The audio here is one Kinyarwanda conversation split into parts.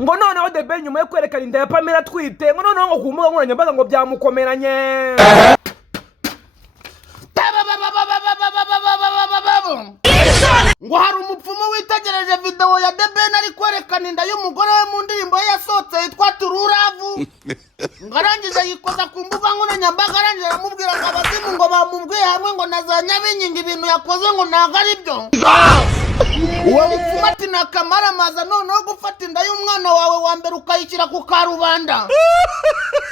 ngo noneho The Ben nyuma yo kwerekana inda ya Pamela twite ngo noneho ngo ku mbuga nkoranyambaga ngo byamukomeranye. ngo hari umupfumu witegereje video ya The Ben ari kwerekana inda y'umugore we mu ndirimbo ye yasohotse yitwa Tururavu. ngo arangije yikoza ku mbuga nkoranyambaga arangije aramubwira ngo abazimu ngo bamubwiye hamwe ngo nazanyabinyinga ibintu yakoze ngo ntago ari byo. uwo mupfumu ati nakamaramaza noneho gufata inda y'umwana wawe wa mbere ukayishyira ku karubanda.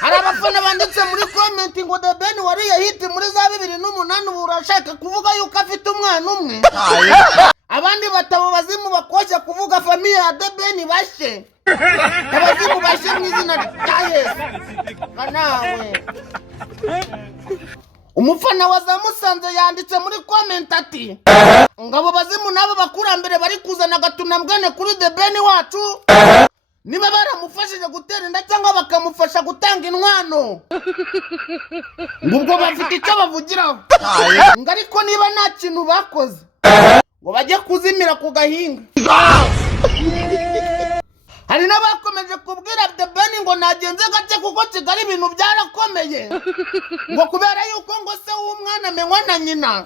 hari abafana banditse muri comment ngo The Ben wariye hit muri za 2008 ubu urashaka kuvuga yuko afite umwana umwe. abandi batabo bazimu bakoshya kuvuga famiye ya The Ben bashe. abazimu bashe mu izina rya Yesu. Kanawe umufana wa za Musanze yanditse muri comment ati ngabo bazimu nabo bakurambere bari kuzana gatunambwene kuri The Ben wacu niba baramufashije gutera inda cyangwa bakamufasha gutanga inkwano ngubwo bafite icyo bavugiraho. ngo ariko niba nta kintu bakoze ngo bajye kuzimira ku gahinga. hari n'abakomeje kubwira The Ben ngo nagenze gake kuko Kigali ibintu byarakomeye ngo kubera yuko ngo se w'umwana amenywa na nyina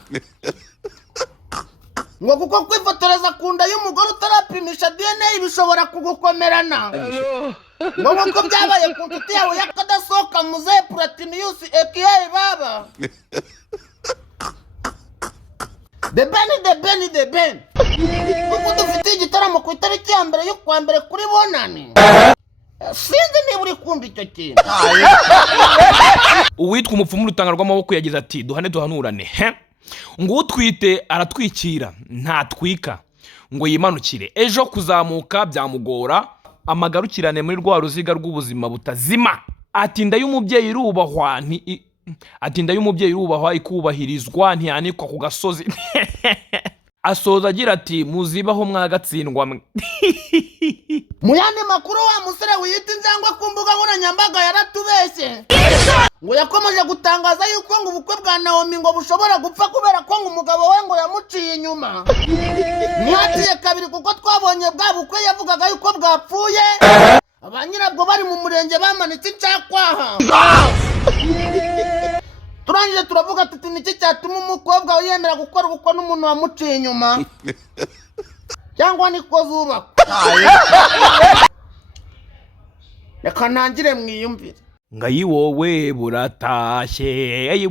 ngo kuko kwifotoreza ku nda y'umugore utarapimisha DNA bishobora kugukomerana. ngo kuko byabaye ku nshuti yawe y'akadasohoka Muzehe Platinius aka Baba. The Ben kuko dufite igitaramo ku itariki ya mbere yo kwa mbere kuri Bonane. sinzi niba uri kumva icyo kintu. Uwitwa umupfumu rutanga rw'amaboko yagize ati duhane duhanurane ngo utwite aratwikira ntatwika ngo yimanukire ejo kuzamuka byamugora amagarukirane muri rwa ruziga rw'ubuzima butazima. atinda y'umubyeyi irubahwa ikubahirizwa ntiyanikwa ku gasozi. asoza agira ati muzibaho mwagatsindwa mwe. mu yandi makuru wa musore wiyita injangwe ku mbuga nkoranyambaga yaratubeshye ngo yakomeje gutangaza yuko ngo ubukwe bwa Naomi ngo bushobora gupfa kubera ko ngo umugabo we ngo yamuciye inyuma. ntihatiye kabiri kuko twabonye bwa bukwe yavugaga yuko bwapfuye abanyirabwo bari mu murenge bamanitse incakwaha. turangije turavuga tuti niki cyatuma umukobwa yemera gukora ubukwe n'umuntu wamuciye inyuma cyangwa niko zubakwa. reka ntangire mwiyumvire. ngayi wowe buratashye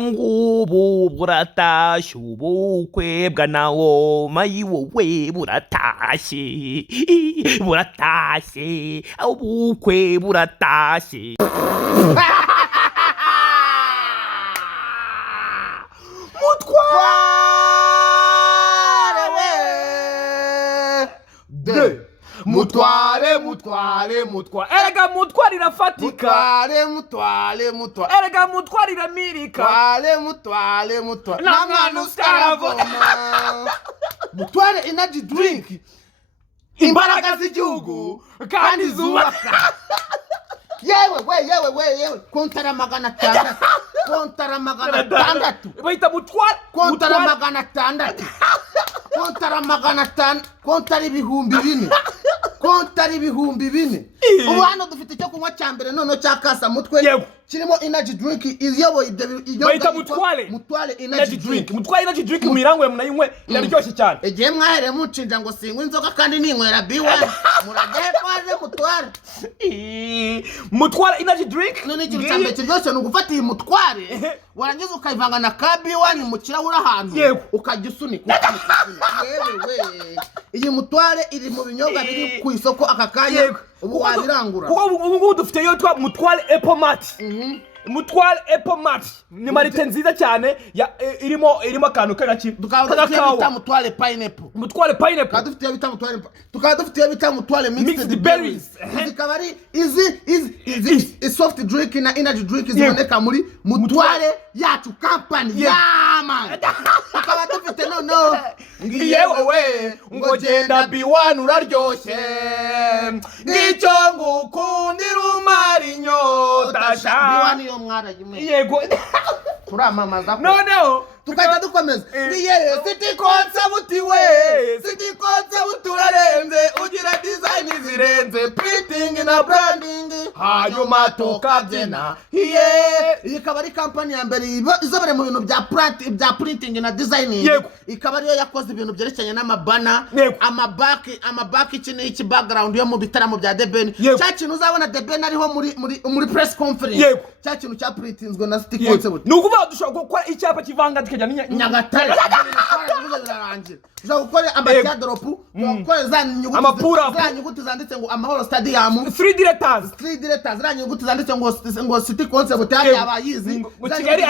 ngubu buratashye ubukwe bwa Naomi wowe buratashye ubukwe buratashye. mutware erega mutware irafatika erega mutware iramirika mutware namwana uskaravoma mutware energy drink imbaraga z'igihugu kandi zubaka. yewe kontara 600 bahita mutware kontara 600 kontara ibihumbi 4 kontara ibihumbi 4. ubu hano dufite icyo kunywa cya mbere none cya kasa mutwe kirimo energy drink iziyoboye ibyo bahita mutware energy drink. mutware energy drink mu mirango munayinywe iraryoshye cyane. igihe mwahere mucinja ngo singwe inzoga kandi ninywera biwa muragiye kwaje mutware energy drink. none ikintu cyambere kiryoshye ni ugufata iyi mutware warangiza ukayivanga na kabiwa ni mu kirahure ahantu ukajya usunika. iyi mutware iri mu binyobwa biri ku isoko aka kanya ubu wabirangura. ubu dufite yo twa mutware Apple Mart. mutware Apple Mart ni marite nziza cyane irimo akantu k'agaki tukaba mutware pineapple tukaba dufite bita mutware mixed berries. zikaba ari izi soft drink na energy drink ziboneka muri mutware yacu company yama. tukaba dufite noneho yewe ngo genda B1 uraryoshye ngicyo ngukundira umara inyota B1 yo mwara yimwe yego turamamaza ko noneho tukajya dukomeza siti konsa buti we siti konsa buturarenze ugira diza zirenze printing na branding hanyuma tukabyina iyi ikaba ari kampani ya mbere izobere mu bintu bya printing na designing ikaba ariyo yakoze ibintu byerekeranye n'amabana amabaki iki n'iki background yo mu bitaramo bya The Ben cya kintu uzabona The Ben ariho muri press conference cya kintu cya printingzwe na City Concept ni ukuvuga dushobora gukora icyapa kivanga tukajya Nyagatare birarangira ushobora gukora amakadropu gukora za nyuguti zanditse ngo Amahoro Stadium 3D letters za nyuguti zanditse ngo City Concept yabayizi Kigali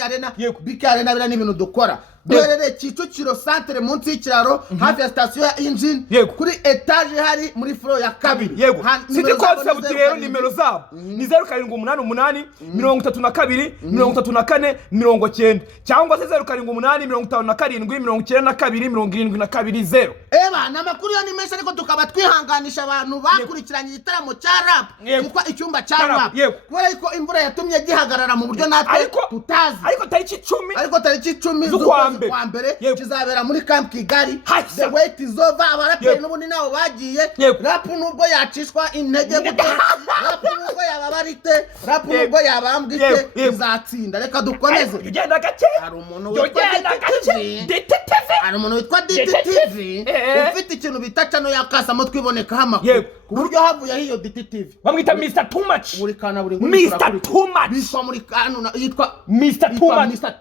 Arena BK Arena bira n'ibintu dukora duherereye Kicukiro centre munsi y'ikiraro hafi ya station ya Engine kuri etage hari muri floor ya kabiri City Concept rero nimero zabo ni 0788 32 34 90 cyangwa se 0788 57 92 Eba namakuru yo ni menshi ariko tukaba twihanganisha abantu bakurikiranye igitaramo cya rap cyitwa icyumba cya rap kubera ko imvura yatumye gihagarara mu buryo natwe tutazi ariko tariki 10 z'ukwa mbere kizabera muri Camp Kigali the wait is over abaraperi n'ubundi nabo bagiye rap nubwo yacishwa intege gute rap nubwo yababarite rap nubwo yabambwite izatsinda reka dukomeze ugenda gake hari umuntu witwa DTTV ufite ikintu bita cano yakasamo twibonekaho amakuru ku buryo havuye iyo DTTV bamwita Mr Too Much buri kana buri Mr Too Much biswa muri kanu yitwa Mr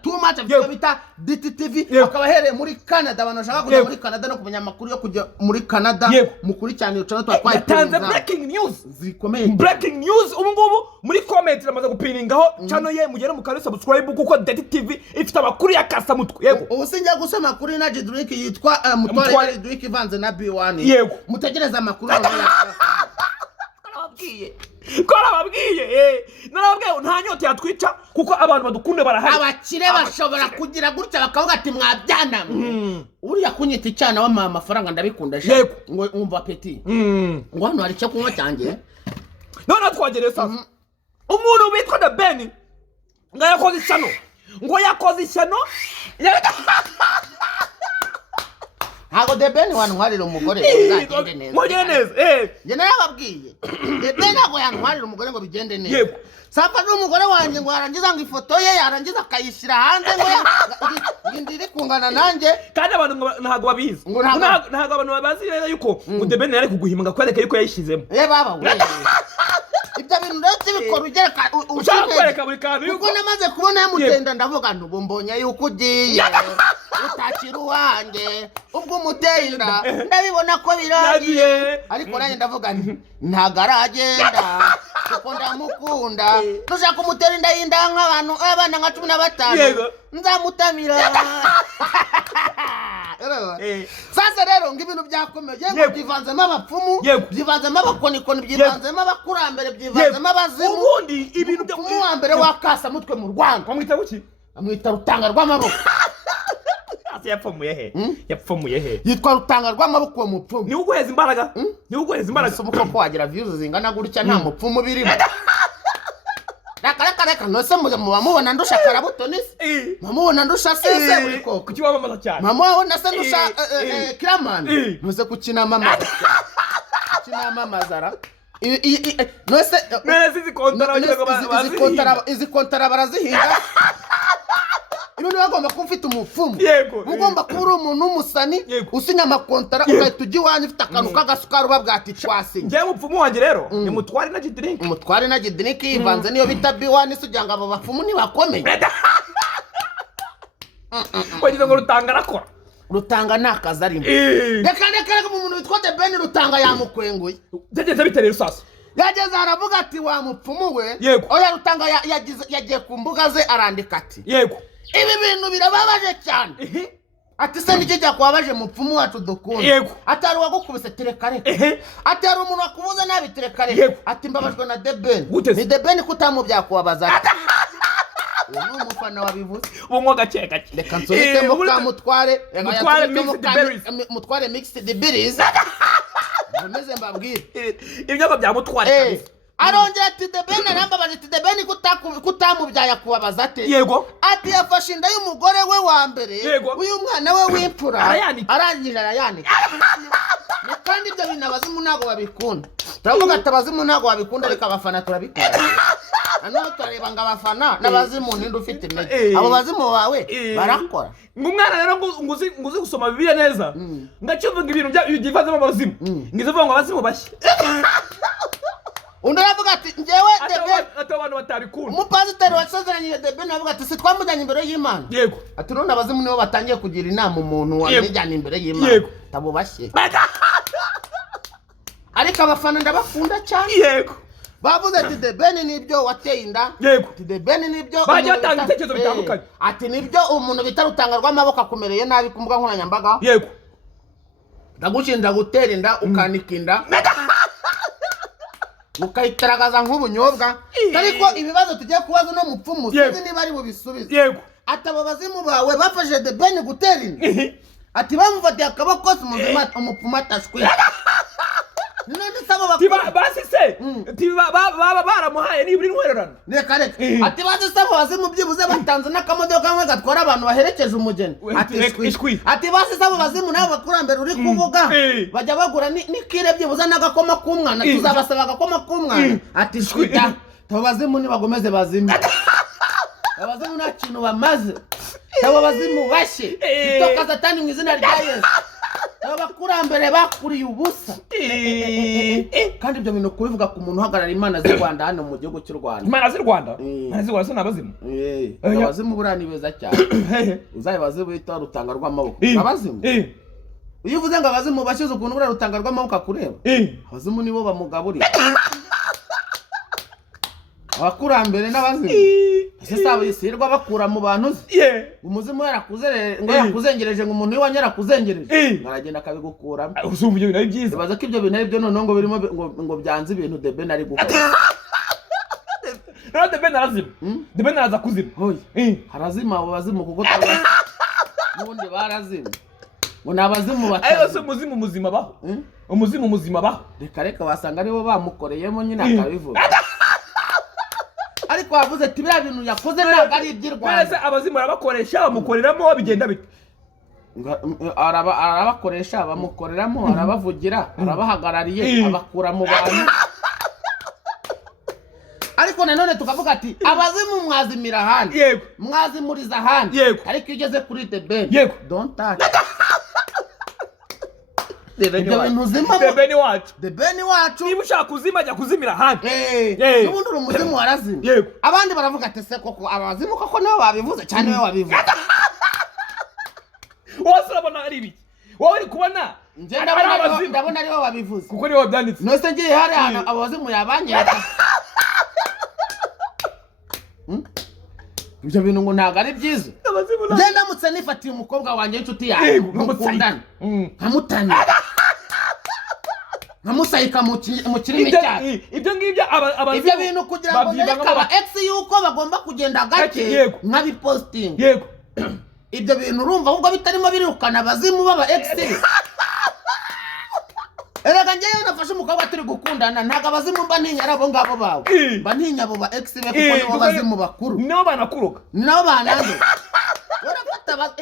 Too Much afite bita DTTV akaba hereye muri Canada abantu bashaka kujya muri Canada no kumenya amakuru yo kujya muri Canada mukuri cyane cano twatwaye tanze breaking news zikomeye breaking news ubu ngubu muri comment namaze gupiningaho cano ye mugere mukare subscribe kuko DTTV ifite amakuru yakasa mutwe ubu sinjya gusoma kuri Energy Drink yitwa Mutware Energy Drink ivanze na B1 mutegereza amakuru narababwiye nta nyota yatwica kuko abantu badukunde barahari abakire bashobora kugira gutya bakavuga ati mwabyana uriya kunyita icyana w'amama amafaranga ndabikunda ngo umva peti ngo hano hari icyo kunywa cyanjye none twagereye sasa umuntu witwa The Ben ngo yakoze ishyano ntago The Ben wantwarira umugore uzagende neza mugende neza njye narababwiye The Ben ntago yantwarira umugore ngo bigende neza sapa n'umugore wanjye ngo yarangiza ngo ifoto ye yarangiza akayishyira hanze ngo ndiri kungana nanjye kandi abantu ntago babizi ntago abantu bazi neza yuko The Ben yari kuguhimanga kwereka yuko yayishyizemo baba we ibyo bintu ndetse bikora ugereka ushaka kwereka buri kantu yuko namaze kubona yamutenda ndavuga ntubu mbonye yuko ugiye utakira uwanjye ubwo umutenda ndabibona ko biragiye ariko nanjye ndavuga ntago aragenda kuko ndamukunda nushaka umutera inda y'inda nk'abantu abana nka 15 nzamutamira sasa rero ngo ibintu byakomeye ngo byivanzemo abapfumu byivanzemo abakonikoni byivanzemo abakurambere byivanzemo abazimu ubundi ibintu byo wa mbere wakasa mutwe mu Rwanda bamwita buki amwita Rutanga rw'amaboko yapfumuye he yitwa Rutanga rw'amaboko uwo mupfumu ni uguheza imbaraga somuko ko wagira views zingana gutya nta mupfumu birimo reka nose muba mubona ndusha karabuto nisi mubona ndusha sese buri koko kuki wamamaza cyane mama wabona se ndusha Kiramani muze kukina mama zara nose izi kontara barazihinga ibintu bagomba kuba ufite umupfumu ugomba kuba uri umuntu w'umusani usinya amakontara ugahita ujya iwanyu ufite akantu k'agasukari uba bwati twasinye njyewe umupfumu wanjye rero ni Mutware Energy Drink yivanze niyo bita B1 sugira ngo abo bapfumu ntibakomeye wagize ngo Rutanga arakora Rutanga nta kazi arimo reka mu muntu witwa The Ben Rutanga yamukwenguye byageze biterera sasa yageze aravuga ati wa mupfumu we oya Rutanga yagiye ku mbuga ze arandika ati ibi bintu birababaje cyane ati se nikijya kwabaje mupfumu wacu dukunda atari wagukubise tirekareka ati hari umuntu wakubuza nabi tirekareka ati mbabajwe na The Ben ni The Ben kutamubya kubabaza uwo mufana wabivuze umwo gake reka nsubike mu ka Mutware mixed the berries nkomeze mbabwire ibyo bya Mutware arongera ati The Ben arambabaje ati The Ben kutamubyaye kubabaza ate ati yafashe inda y'umugore we wa mbere uyu mwana we w'imfura arangije arayanika kandi ibyo bintu abazimu ntago babikunda. Turavuga ati abazimu ntago babikunda ariko abafana turabikora. Hano turareba ngo abafana n'abazimu ninde ufite intege. Abo bazimu bawe barakora. Ngumwana rero nguzi gusoma Bibiliya neza. Ngacyuvuga ibintu byivazemo abazimu. Ngizovuga ngo abazimu bashye. Undi aravuga ati njyewe ati abantu batabikunda. Umupasiteri wasezeranyije The Ben avuga ati sitwamujyanye imbere y'Imana. Yego. Ati none abazimu nibo batangiye kugira inama umuntu wamujyanye imbere y'Imana. Yego. Tabo bashye. Ariko abafana ndabakunda cyane. Yego. Bavuze ati The Ben nibyo wateye inda. Yego. The Ben nibyo bajya batanga ibitekerezo bitandukanye. Ati nibyo umuntu bitarutanga rw'amaboko akomereye nabi ku mbuga nkoranyambaga. Yego. Ndagushinja gutera inda ukanika inda. Mukayitaragaza nk'ubunyobwa. Ariko ibibazo tugiye kubaza no mupfumu sinzi niba ari bubisubize. Yego. Ati abo bazimu bawe bafashe The Ben gutera inda. Ati bamufatiye akaboko muzima umupfumu atashwe. None sabo bakora basi se baba baramuhaye niburi ntwererano. Reka ati basi sabo bazimu byibuze batanze n'akamodoka kamwe gatwara abantu baherekeje umugeni. Ati basi sabo bazimu nabo bakurambere uri kuvuga bajya bagura nikire byibuze n'agakoma k'umwana tuzabasaba agakoma k'umwana. Ati shwita tabo bazimu nibagomeze bazimu. Abazimu nta kintu bamaze. Tabo bazimu bashye. Itoka Satani mu izina rya Yesu. Abakurambere bakuriye ubusa. Kandi ibyo bintu kubivuga ku muntu uhagarara Imana z'u Rwanda hano mu gihugu cy'u Rwanda. Imana z'u Rwanda? Imana z'u Rwanda n'abazimu? Abazimu burani beza cyane. Uzayibaze bita rutanga rw'amaboko. Abazimu? Iyo uvuze ngo abazimu bashize ukuntu burari rutanga rw'amaboko akureba. Abazimu nibo bamugaburira. Abakurambere n'abazimu. Ese sabo yisirwa bakura mu bantu ze. Umuzimu yarakuzengereje ngo umuntu iwanya yarakuzengereje. Aragenda akabigukuramo. Usumva ibyo bintu ari byiza. Baza ko ibyo bintu ari byo none ngo birimo ngo byanze ibintu The Ben ari gukora. No The Ben arazima. The Ben araza kuzima. Harazima abo bazimu kuko n'ubundi barazima. Ngo nabazimu batatu. Ayo se umuzimu muzima baho. Umuzimu muzima baho. Reka wasanga aribo bamukoreyemo nyine akabivuga. Ariko wavuze ati biriya bintu yakoze ntabwo ari iby'Irwanda. Mbese abazimu barabakoresha bamukoreramo bigenda bite? Arabakoresha bamukoreramo arabavugira arabahagarariye abakura mu bantu. Ariko nanone tukavuga ati abazimu mwazimira ahandi. Yego. Mwazimuriza ahandi. Yego. Ariko iyo ugeze kuri The Ben. Yego. Don't touch. The Ben wacu. The Ben wacu. Niba ushaka kuzima jya kuzimira ahandi. N'ubundi uri umuzimu warazima. Yego. Abandi baravuga ati se koko abazimu koko nibo babivuze cyane we wabivuze. Wose urabona ari ibiki? Wowe uri kubona ndabona aribo babivuze. Kuko nibo byanditse. Nose ngiye hari hano abazimu yabanyereka. Ibyo bintu ngo ntago ari byiza. Ngenda mutse nifatiye umukobwa wanjye inshuti yawe mukundana. Nkamutana. Nkamusayika mu kirimi cyane. Ibyo ngibyo abazimu. Ibyo bintu kugira ngo nereka aba ex yuko bagomba kugenda gake nkabiposting. Yego. Ibyo bintu urumva ahubwo bitarimo birukana abazimu baba ex. Erega ngewe nafashe umukobwa turi gukundana ntago abazimu mba ntinya abo ngabo bawe. Mba ntinya abo ba ex be kuko nibo bazimu bakuru. Nibo banakuruka. Nibo banande. Urafata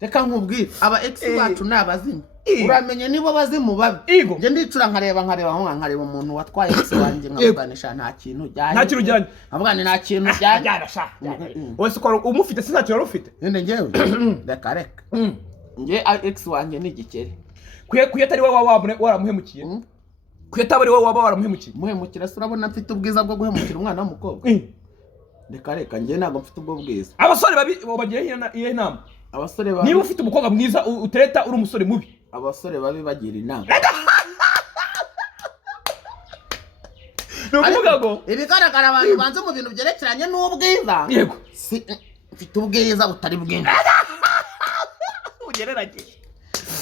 reka nkubwire aba ex bacu nabazimu. Uramenye nibo bazimu babi. Nge ndicura nkareba umuntu watwaye ex wanjye nkavuganisha nta kintu jyanye. Nta kintu jyanye. Avugane nta kintu jyanye. Jyana sha. Wese ko umufite se nta kintu ufite. Nende ngewe. Reka. Nge ex wanjye ni igikeri. Kuye atari wowe waramuhemukiye. Kuye atari wowe waba waramuhemukiye. Muhemukira se urabona mfite ubwiza bwo guhemukira umwana w'umukobwa. Reka nge ntabwo mfite ubwo bwiza. Abasore bagira iyo inama. Abasore babi. Niba ufite umukobwa mwiza utereta uri umusore mubi. Abasore babi bagira inama. Nukuvuga ngo ibigaragara abantu banze mu bintu byerekeranye n'ubwiza. Yego. Mfite ubwiza butari bwinshi. Ugereragije.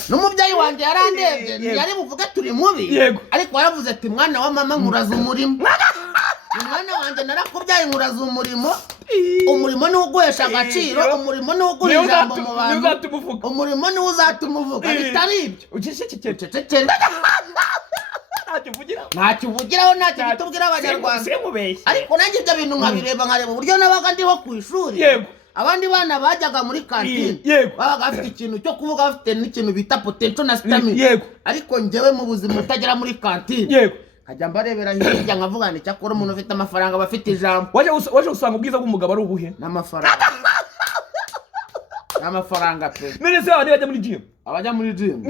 N'umubyeyi wanjye yarandebye yari buvuge turi mubi. Ariko yavuze ati mwana wa mama nkuraza umurimo. Umwana wanjye narakubyaye nkuraza umurimo. Umurimo ni uguhesha agaciro, umurimo ni uguha ijambo mu bantu. Umurimo ni uzatuma uvuga bitari ibyo. Ucecekere. Ntacyo uvugiraho ntacyo gitubwira abanyarwanda. Ariko nanjye ibyo bintu nkabireba nkareba uburyo nabaga ndiho ku ishuri. abandi bana bajyaga muri kantine Yego. babaga bafite ikintu cyo kuvuga, bafite n'ikintu bita potential na stamina. Yego. Ariko njyewe mu buzima utagera muri kantine Yego. nkajya mbarebera hirya nkavuga nti cyakora umuntu ufite amafaranga aba afite ijambo. waje usanga ubwiza bw'umugabo ari ubuhe? N'amafaranga. N'amafaranga pe. None se abandi bajya muri gym? Abajya muri gym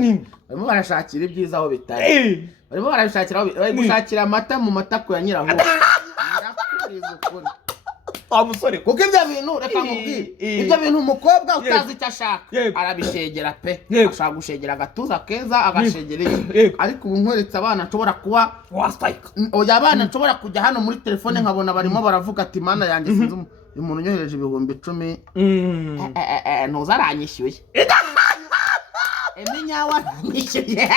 barimo barashakira ibyiza aho bitari. Barimo barashakira bari gushakira amata mu matako ya nyiraho. Ndakuriza ukuri. Musore kuko ibyo bintu reka nkubwire, ibyo bintu umukobwa utazi icyo ashaka arabishegera pe. Ashaka gushegera agatuza keza, agashegera iki. Ariko ubu nkweretse abana nshobora kuba oya abana nshobora kujya hano muri telefone nkabona barimo baravuga ati mana yanjye sinzi umuntu unyohereje ibihumbi 10 ntuza aranyishyuye. Eminyawa aranyishyuye.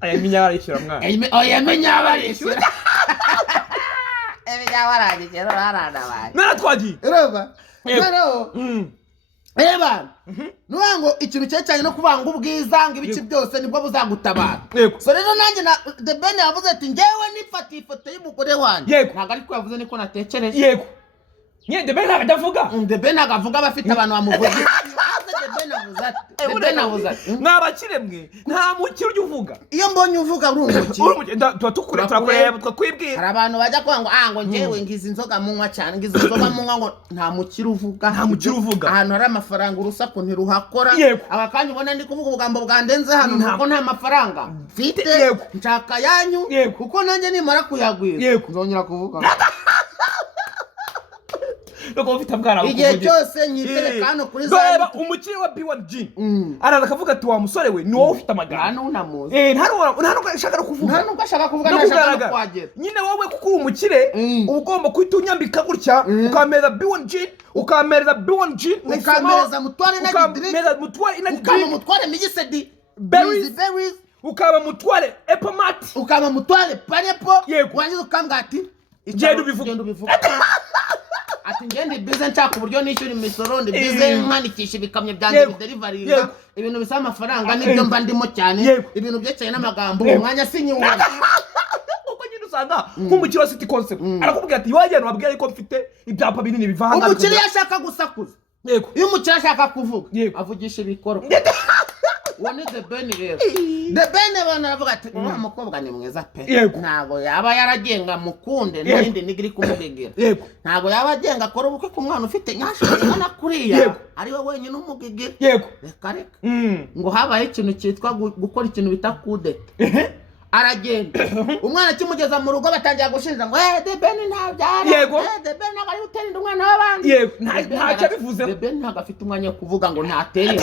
Aya minyawa arishyura mwana. Oya eminyawa arishyura. Eminyawa aranyishyura arana bane. Nara twagiye. Urumva? Rero Eba, nuwango ikintu cyane no kubanga ubwiza ngo ibici byose nibwo buzagutabara. So rero nanjye na The Ben yavuze ati ngewe nifata ifoto y'umugore wanjye. Ntago ari ko yavuze niko natekereje. Yego. Nye The Ben nagavuga. The Ben nagavuga abafite abantu bamuvuga. The Ben avuze. Mwabakiremwe nta mukiro ujya uvuga. Iyo mbonye uvuga urumuki. Tuba tukure turakureba twakwibwira. Hari abantu bajya kwanga ngo ngewe ngize inzoga munywa cyane, ngize inzoga munywa ngo nta mukiro uvuga. Nta mukiro uvuga. Ahantu hari amafaranga urusaku ntiruhakora. Aba kandi ubona ndi kuvuga ubugambo bwandenze hano nuko nta mafaranga mfite. Nshaka yanyu kuko nanjye nimara kuyagwira nzongera kuvuga. Nuko ufite mbwana igihe cyose nyitereka hano kuri za Dore umukire wa B1G araza akavuga ati wa musore we ni wowe ufite amagara. Nta nunamuzi. Nta nuko ashaka no kuvuga. Nta nuko ashaka kuvuga nashaka no kwagera. Nyine wowe kuko uri umukire ugomba kwita unyambika gutya ukameza B1G ukamereza B1G ukamereza mutware na gidri ukamereza mutware na gidri ukaba mutware migisedi berries ukaba mutware apple mat ukaba mutware pineapple wangiza ukambwa ati genda ubivuga ati ngende bize nshaka uburyo nishyura imisoro ndi bize nkandikisha ibikamyo byanjye biderivaringa ibintu bisa amafaranga nibyo mba ndimo cyane ibintu byecanye n'amagambo umwanya sinyuwa uko nyine usanga nk'umukire wa City Concept arakubwira ati wajyana wabwira ko mfite ibyapa binini bivanga. Umukire yashaka gusakuza iyo umukire ashaka kuvuga avugisha ibikorwa. Wone The Ben rero The Ben bana aravuga ati uwo mukobwa ni mwiza pe ntago yaba yaragenga mukunde n'indi nigiri kumugegera ntago yaba agenga akora ubukwe ku mwana ufite nyashaka na kuriya ari we wenyine umugegera reka ngo habaye ikintu cyitwa gukora ikintu bita kude aragenda umwana kimugeza mu rugo batangira gushinja ngo The Ben ntabyara The Ben nagari uterinda umwana w'abandi ntacyo bivuze. The Ben ntago afite umwanya wo kuvuga ngo ntateye.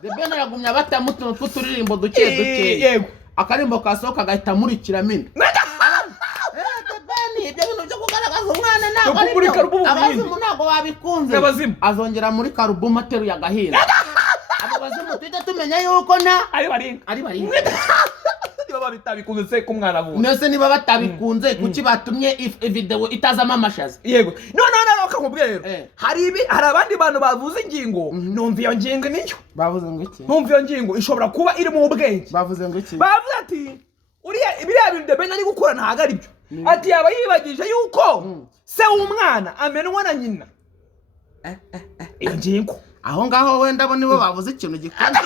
The Ben aragumya batamutuno tw'uturirimbo duke akarimbo kasohoka agahita murikira mina. The Ben ibyo bintu byo kugaragaza umwana ntabwo ari byo. Abazimu ntabwo babikunze. Azongera muri karubumu ateruye agahinda. Abo bazimu tujya tumenya yuko ari baringa. Niba babitabikunze se ku mwana buze. Nese niba batabikunze kuki batumye video itazama amashaza. No akakubwira hari abandi bantu bavuze ingingo numva iyo ngingo niyo bavuze ngo iki. Numva iyo ngingo ishobora kuba iri mu ubwenge. Bavuze ngo iki. Bavuze ati uriya ibiriya bintu The Ben ari gukora ntago ari byo. Ati yaba yibagije yuko se w'umwana amenwa na nyina. Iyo ngingo aho ngaho wenda bo nibo bavuze ikintu gikomeye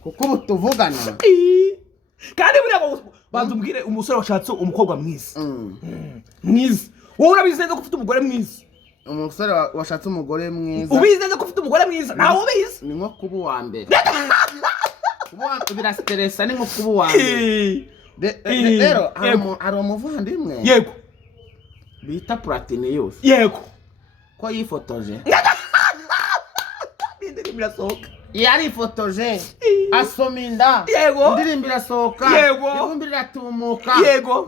kuko ubu tuvugana kandi buriya bazubwire umusore washatse umukobwa mwiza mwiza. Wowe urabizi neza ko ufite umugore mwiza. Umusore washatse umugore mwiza ubizi neza ko ufite umugore mwiza nawe ubizi ni nko kuba uwa mbere. Birastressa ni nko kuba uwa mbere. Rero hari umuvandimwe bita Platinius ko yifotoje indirimbo irasohoka yarifotoje asoma inda indirimbo irasohoka ivumbi riratumuka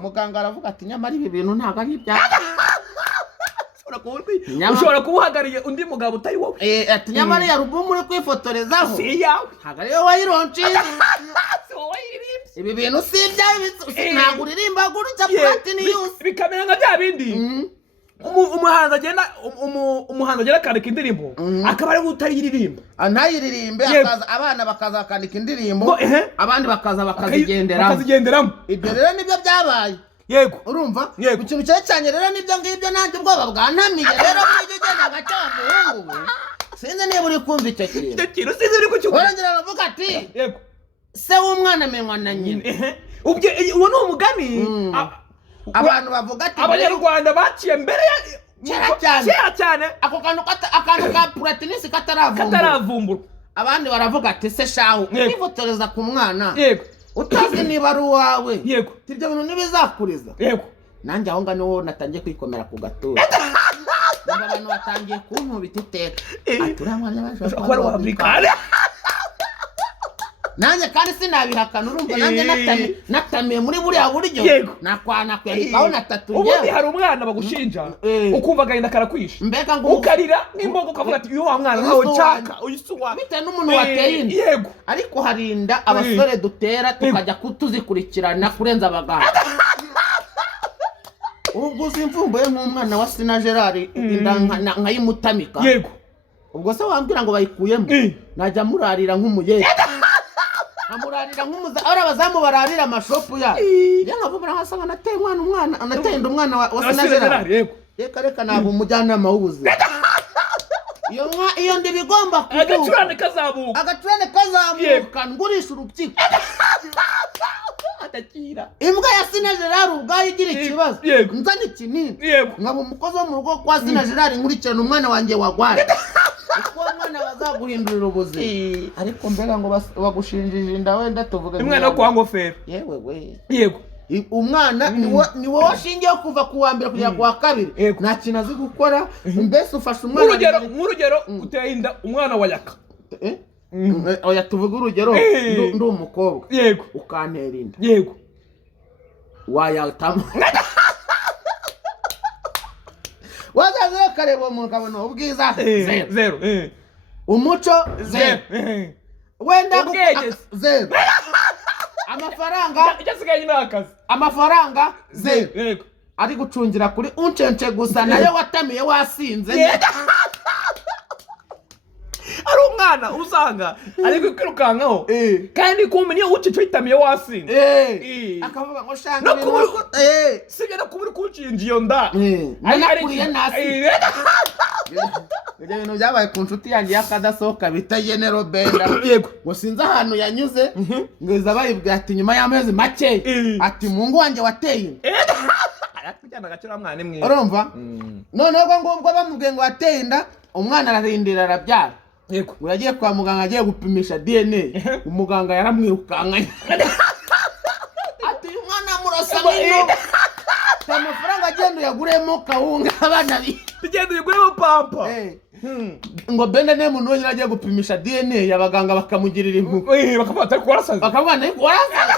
muganga aravuga ati nyamara ibi bintu ntabwo ari ibya ushobora kubuhagariye undi mugabo utari wowe. Ati nyamara ya rubumu uri kwifotorezaho si yawe ntabwo ariyo wayironshije. Ibi bintu si ibyawe ntabwo uririmba gutya Platinius bikamera nka bya bindi umuhanzi agenda akandika indirimbo akaba ari utayiririmba ntayiririmbe abana bakaza bakandika indirimbo abandi bakaza bakazigenderamo. Ibyo rero nibyo byabaye yego urumva Yego. ku kintu cyane rero nibyo ngibyo nanjye ubwoba bwantamiye rero muri ugenda agace umuhungu we sinzi niba uri kumva icyo kintu sinzi uri kucyumva urongera aravuga ati yego se w'umwana amenywa na nyina uwo ni umugani abantu bavuga ati abanyarwanda baciye mbere kera cyane ako kantu ka puratinisi kataravumburwa abandi baravuga ati se shahu kwifotoreza ku mwana yego utazi niba ari uwawe yego ibyo bintu ntibizakuriza yego nanjye aho ngaho niho natangiye kwikomera ku gatuza abantu batangiye kunkubita iteka ati uriya mwana bashobora kuba ari uw'Afurika nanjye kandi sinabihakana urumva nanjye natamiye muri buriya buryo nakwandikaho na tatu ubundi hari umwana bagushinja ukumva agahinda karakwishe mbega ngo ukarira n'imboga ukavuga ati uyu wa mwana ntawe nshaka uyisuwa bitewe n'umuntu wateye inda yego ariko harinda abasore dutera tukajya tuzikurikirana kurenza abaganga ubwo uzimvumbuye nk'umwana wa Sina Gerard inda nkayimutamika yego ubwo se wambwira ngo bayikuyemo najya murarira nk'umuyede amurarira nk'umuza ari abazamu bararira amashopu ya nkavuga nkasanga nateye umwana wa Sina Gerard yego reka ntabwo umujyanama w'ubuzima iyo ndi bigomba kuvuga agacurane kazamuka ngurisha urupyiko atakira imbwa ya Sina Gerard ubwayo igira ikibazo nzana ikinini nkaba umukozi wo mu rugo kwa Sina Gerard nkurikirana umwana wanjye wagwaye uko umwana bazaguhindurira ubuzima ariko mbega ngo bagushinjije inda wenda tuvuge umwana wo kwa ngofero yewe we yego umwana ni wowe washingiyeho kuva ku wa mbere kugera ku wa kabiri nta kintu azi gukora mbese ufashe umwana nk'urugero uteye inda umwana wa yaka oya tuvuge urugero ndi umukobwa yego ukantera inda yego wayatama wazaze kareba umuntu ukabona ubwiza zero umuco zero wenda zero amafaranga igasigaye ni akazi amafaranga zero ari gucungira kuri uncence gusa nayo watamiye wasinze ari umwana usanga ari kwirukankaho kandi kumbe niyo ucice witamiye wasinze akavuga ngo shanga ibintu sibyo no kuba uri kunshinja iyo nda nakuriye nasi ibyo bintu byabaye ku nshuti yanjye y'akadasohoka bita General Benda yego ngo sinzi ahantu yanyuze ngo iza bayibwira ati nyuma y'amezi make ati mungu wanjye wateye arakujyana agaciro mwana mwe urumva noneho ngubwo bamubwiye ngo wateye inda umwana ararindira arabyara yego uragiye kwa muganga agiye gupimisha DNA umuganga yaramwirukankanye ati uyu mwana murasa n'ino amafaranga agenda uyaguremo kawunga abana bigenda uyaguremo pampa ngo Benda ne muntu wonyine agiye gupimisha DNA abaganga bakamugirira impuhwe bakavuga atari kuwarasaza bakavuga ne warasaza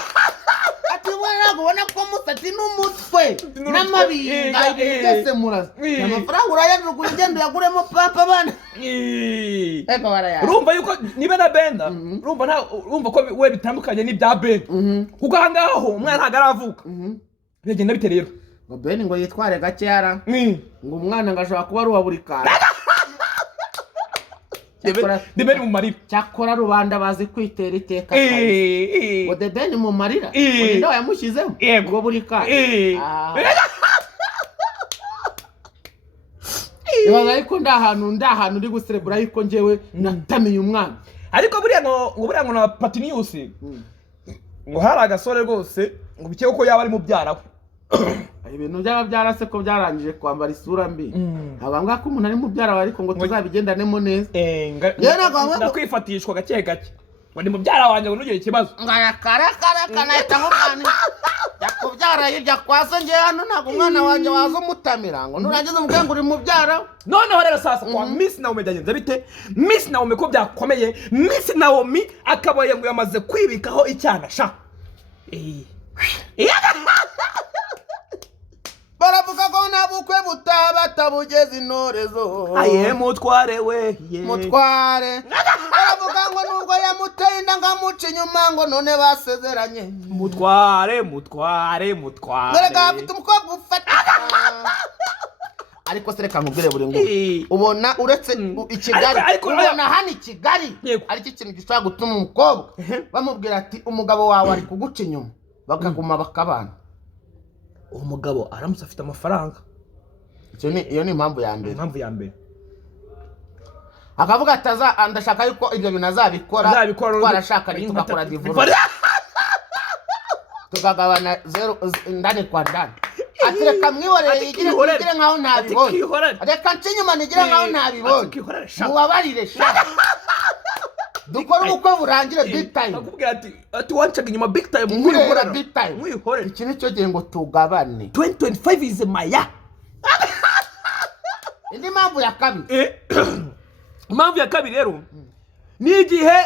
ati mwana ubona ko musati n'umutwe n'amabinga byose muraza amafaranga urayajugunya ugenda uyaguremo pampa abana eko baraya urumva yuko nibe na Benda urumva ko we bitandukanye n'ibya Benda kuko aha ngaho umwana ntabwo aravuka bigenda bite rero ngo Benda ngo yitware gake yara ngo umwana ngo ashobora kuba ari uwa buri kara Debeni mu marira cyakora rubanda bazi kwitera iteka ngo Debeni mu marira ngo yamushyizemo ngo buri kara ibaza ariko ndahantu uri guserebura yuko njyewe natamiye umwana ariko buriya ngo na Patinius ngo hari agasore rwose ngo bikeye ko yaba ari mubyara we ibintu byaba byarase ko byarangije kwambara isura mbi abambwa ko umuntu ari mubyara we ariko ngo tuzabigendanemo neza ndakwifatishwa gake gake ngo ni mubyara wanjye ngo nugire ikibazo ngayakara kanahita nk'umwana yakubyara hirya kwase ngewe hano ntabwo umwana wanjye waza umutamira ngo nurangiza umubwira ngo uri mubyara noneho rero sasa kwa Miss Naomi byagenze bite Miss Naomi ko byakomeye Miss Naomi akabaye ngo yamaze kwibikaho icyana sha baravuga ko nabukwe batabugeze intorezo aye mutware we mutware baravuga ngo nubwo yamuteye inda ngamuca inyuma ngo none basezeranye mutware dore gafite umukobwa ufatika ariko se reka nkubwire buri ngo ubona uretse i Kigali ubona hano i Kigali ariko ikintu gishobora gutuma umukobwa bamubwira ati umugabo wawe ari kuguca inyuma bakaguma bakabana uwo mugabo aramutse afite amafaranga, iyo ni impamvu ya mbere. impamvu ya mbere akavuga ati ndashaka yuko ibyo bintu azabikora twarashakanye tugakora divorce tukagabana zero ndani kwa ndani. Ati reka mwihorere yigire nkaho ntabibonye, reka nce inyuma nigire nkaho ntabibonye, mubabarire sha dukora ubukwe burangire big time. akubwira ati wancaga inyuma big time, mwihorere big time, mwihorere. iki nicyo gihe ngo tugabane. 2025 is my year. Indi mpamvu ya kabiri, impamvu ya kabiri rero ni igihe,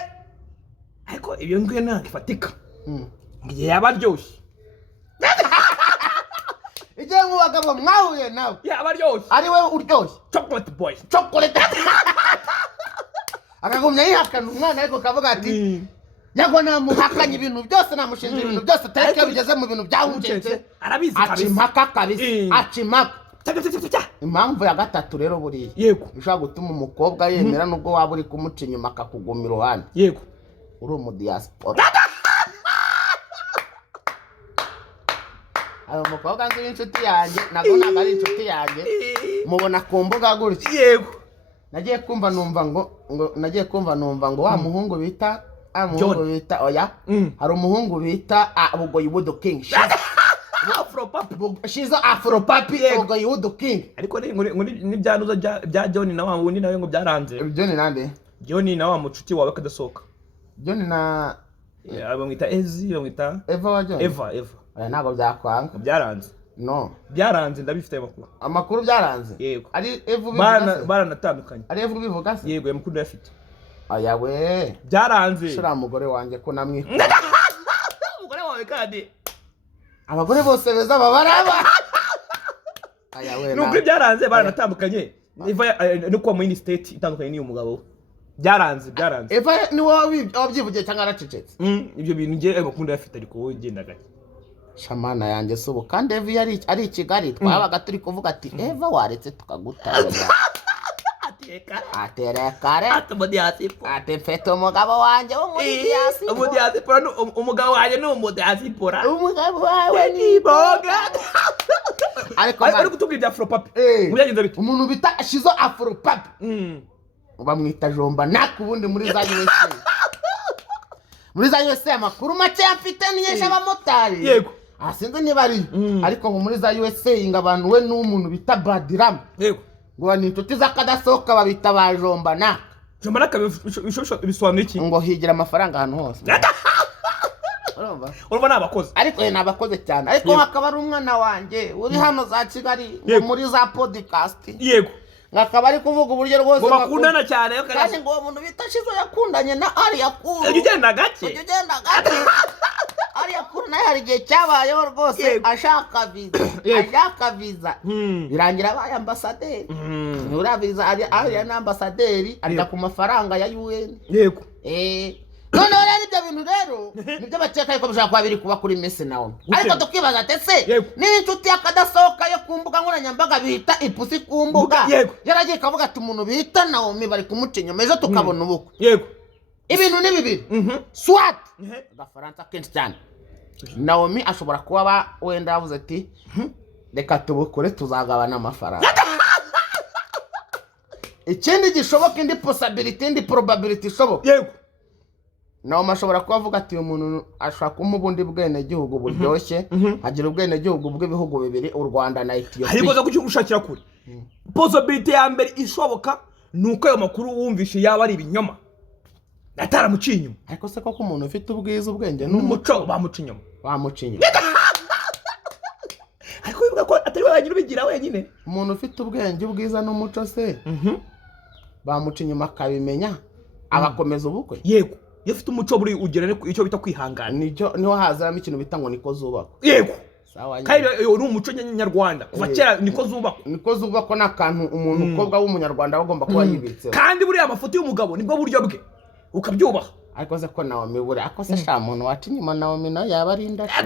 ariko ibyo ngiye ntabwo ifatika, igihe yaba aryoshye, igihe nk'ubagabo mwahuye nawe yaba aryoshye, ari we uryoshye, chocolate boy, chocolate akagumya yihakana umwana ariko kavuga ati yago namuhakanye ibintu byose, namushinja ibintu byose, tareke bigeze mu bintu byahungenze arabizi kabisa, acimaka kabisa, acimaka. Impamvu ya gatatu rero buriya, yego, ushaka gutuma umukobwa yemera nubwo waba uri kumuca inyuma akakuguma iruhande, yego, uri umudiaspora. Ayo mukobwa nzi w'inshuti yanjye, ntabwo ari inshuti yanjye, mubona ku mbuga gutya, yego, nagiye kumva numva ngo wa muhungu bita oya, hari umuhungu bita Bugoyi Wood King, shizo Afro Papi Bugoyi Wood King. ariko ni byanuza bya John na wa wundi nawe ngo byaranze. John nande? John na wa mucuti wawe kadasohoka. John na bamwita Ezi, bamwita Eva wa John. Eva. Oya ntabwo byakwanga. Byaranze. No. Byaranze ndabifite amakuru. Amakuru byaranze? Yego. Ari Eva bivuga se? Baranatandukanye. Ari Eva bivuga se? Yego, amakuru ndafite. Aya we. Byaranze. Shira mugore wanjye ko namwe. Umugore wawe kandi. Abagore bose beza babaraba. Aya we. Nuko byaranze baranatandukanye. Eva nuko mu state itandukanye ni umugabo. Byaranze. Eva ni wowe wabyivugiye cyangwa aracecetse? Ibyo bintu ngiye amakuru ndafite ariko wowe genda gake. Shamana yanjye subu kandi Eva ari Kigali, twabaga turi kuvuga ati Eva waretse tukagutanga. Aterekare ate mfite umugabo wanjye umudiyasipora, umugabo wanjye ni umudiyasipora, umugabo wawe ni boga. ariko tubwira Afro Papi mubyagenze bite? Umuntu bita Shizo Afro Papi bamwita Jomba naku ubundi muri za USA. Muri za USA amakuru make mfite niyesha abamotari, yego, sinzi niba ari ariko ngo muri za USA abantu we n'umuntu bita Badiram, yego, ngo ni inshuti z'akadasohoka babita ba Jomba naku. Jomba naku bisobanuye iki? Ngo higira amafaranga ahantu hose. urumva nabakoze, ariko nabakoze cyane, ariko hakaba ari umwana wanjye uri hano za Kigali muri za podcast, yego, ngakaba ari kuvuga uburyo rwose bakundana cyane, kandi ngo umuntu bita Shizo yakundanye na Ariya Kuru. ugenda gake Ariya Kuru naye hari igihe cyabayeho rwose ashaka viza, birangira abaye ambasaderi. Urabiza Ariya ni ambasaderi, ajya ku mafaranga ya UN. Yego. Noneho rero ibyo bintu rero nibyo bakeka yuko bishobora kuba biri kuba kuri Messi nawe, ariko tukibaza ati se niba inshuti y'akadasohoka yo ku mbuga nkoranyambaga bita ipusi ku mbuga yaragiye kavuga ati umuntu bita Naomi bari kumuca inyuma ejo tukabona ubukwe. Yego. Ibintu ni bibiri. Swat agafaransa kenshi cyane. Naomi ashobora kuba wenda yavuze ati reka tubukore tuzagabana amafaranga. Ikindi gishoboka, indi possibility, indi probability ishoboka, yego, Naomi ashobora kuba avuga ati umuntu ashaka umubundi bwene gihugu buryoshye, agira ubwene gihugu bw'ibihugu bibiri, u Rwanda na Ethiopia. Ariko zo kugushakira kuri possibility ya mbere ishoboka nuko ayo makuru wumvishe yaba ari ibinyoma, ataramuciye inyuma. Ariko se koko umuntu ufite ubwiza ubwenge n'umuco bamuca inyuma, ariko bivuga ko atari wenyine ubigira wenyine. Umuntu ufite ubwenge ubwiza n'umuco se bamuca inyuma akabimenya abakomeza ubukwe. Yego, iyo ufite umuco buri ugera icyo bita kwihangana, niho hazamo ikintu bita ngo niko zubakwa. Yego, kandi uri umuco nyarwanda kuva kera niko zubakwa n'akantu umuntu ukobwa w'umunyarwanda agomba kuba yibitseho. Kandi buriya amafoto y'umugabo nibwo buryo bwe ukabyubaha. Ariko se ko Naomi buri akose sha muntu waca inyuma Naomi nawe yaba ari indashu.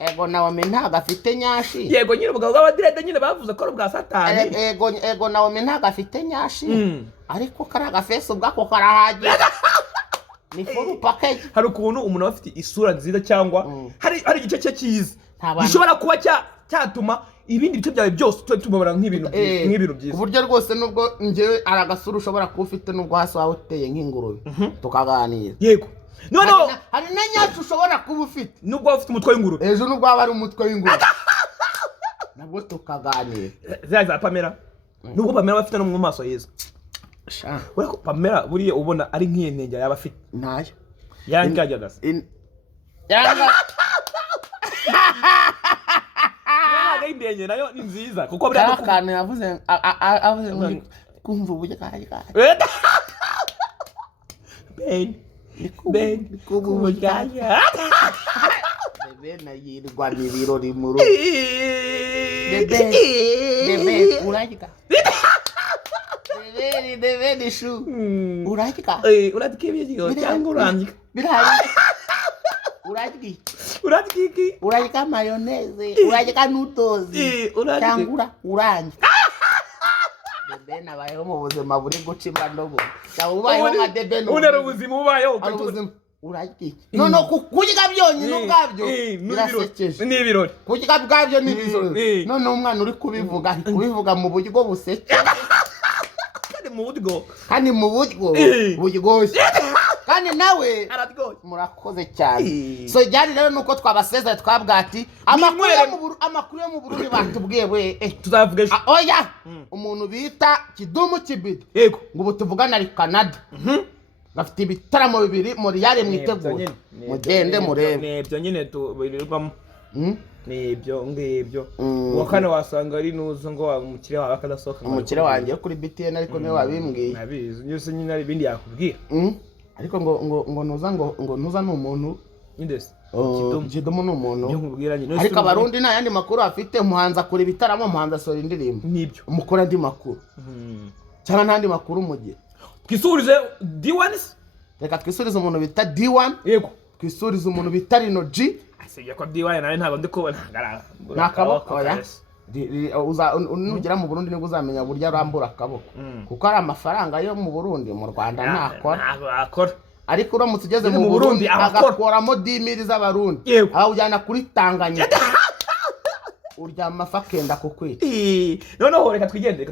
Ego Naomi ntago afite nyashi. Yego, nyine ubugabo bw'abadirede nyine bavuze ko ari ubwa Satani. Ego Naomi ntago afite nyashi, ariko karaga face ubwako karahagije. Ni full package. Hari ukuntu umuntu afite isura nziza cyangwa hari igice cye cyiza gishobora kuba cyatuma ibindi bice byawe byose tubabara nk'ibintu byiza ku buryo rwose nubwo njyewe ari agasura ushobora kuba ufite nubwo hasi wawe uteye nk'ingurube tukaganira. Yego noneho hari na nyacyo ushobora kuba ufite nubwo waba ufite umutwe w'ingurube ejo nubwo waba ari umutwe w'ingurube nabwo tukaganira. za Pamela nubwo Pamela aba afite no mu maso heza urako Pamela buriya ubona ari nk'iyentenge yaba afite nayo yangajyaga yanga indenge nayo ni nziza kuko buriya akantu yavuze kumva uburyo kaje Ben kubujaje bebe yirwa n'ibirori mu rugo bebe urajika bebe nishu urajika uratikebiye cyangwa urandika birahari urajika mayonnaise urajika nutozi cyangwa urandika bebe nabayeho mu buzima buri gucimba ndobo ubayeho nka debe no unera ubuzima ubayeho urajiki none kurya byonyine ubwabyo birasekeje n'ibirori kurya bwabyo n'ibirori none umwana uri kubivuga mu buryo busekeje kandi mu buryo buryoshye kandi nawe murakoze cyane. So ryari rero nuko twabasezera twabwati amakuru yo mu Burundi batubwiye we tuzavuga oya umuntu bita Kidumu Kibido yego ngo ubu tuvugana ari Canada bafite ibitaramo bibiri muri yare mwitegura mugende murebe nebyo nyine tubirirwamo nebyo ngibyo wakane wasanga ari nuzo ngo umukire wawe akadasohoka umukire wanjye kuri BTN ariko niwe wabimbwiye nabizi nyose nyine ari bindi yakubwira ariko ngo nuza n'umuntu indese Kidumu n'umuntu ariko abarundi nta yandi makuru afite umuhanza kuri bitaramo umuhanza sora indirimbo nibyo umukora andi makuru cyangwa ntandi makuru mugira twisurize D1 reka twisurize umuntu bita D1 yego twisurize umuntu bita Rino G asije ko D1 nawe ntabwo ndikubona nakaboko ya nugera mu Burundi nibwo uzamenya burya arambura akaboko kuko ari amafaranga yo mu Burundi mu Rwanda ntakora ariko uramutse ugeze mu Burundi agakoramo 10,000 z'abarundi aho ujyana kuri Tanganyika urya amafa kenda kukwita noneho reka twigendere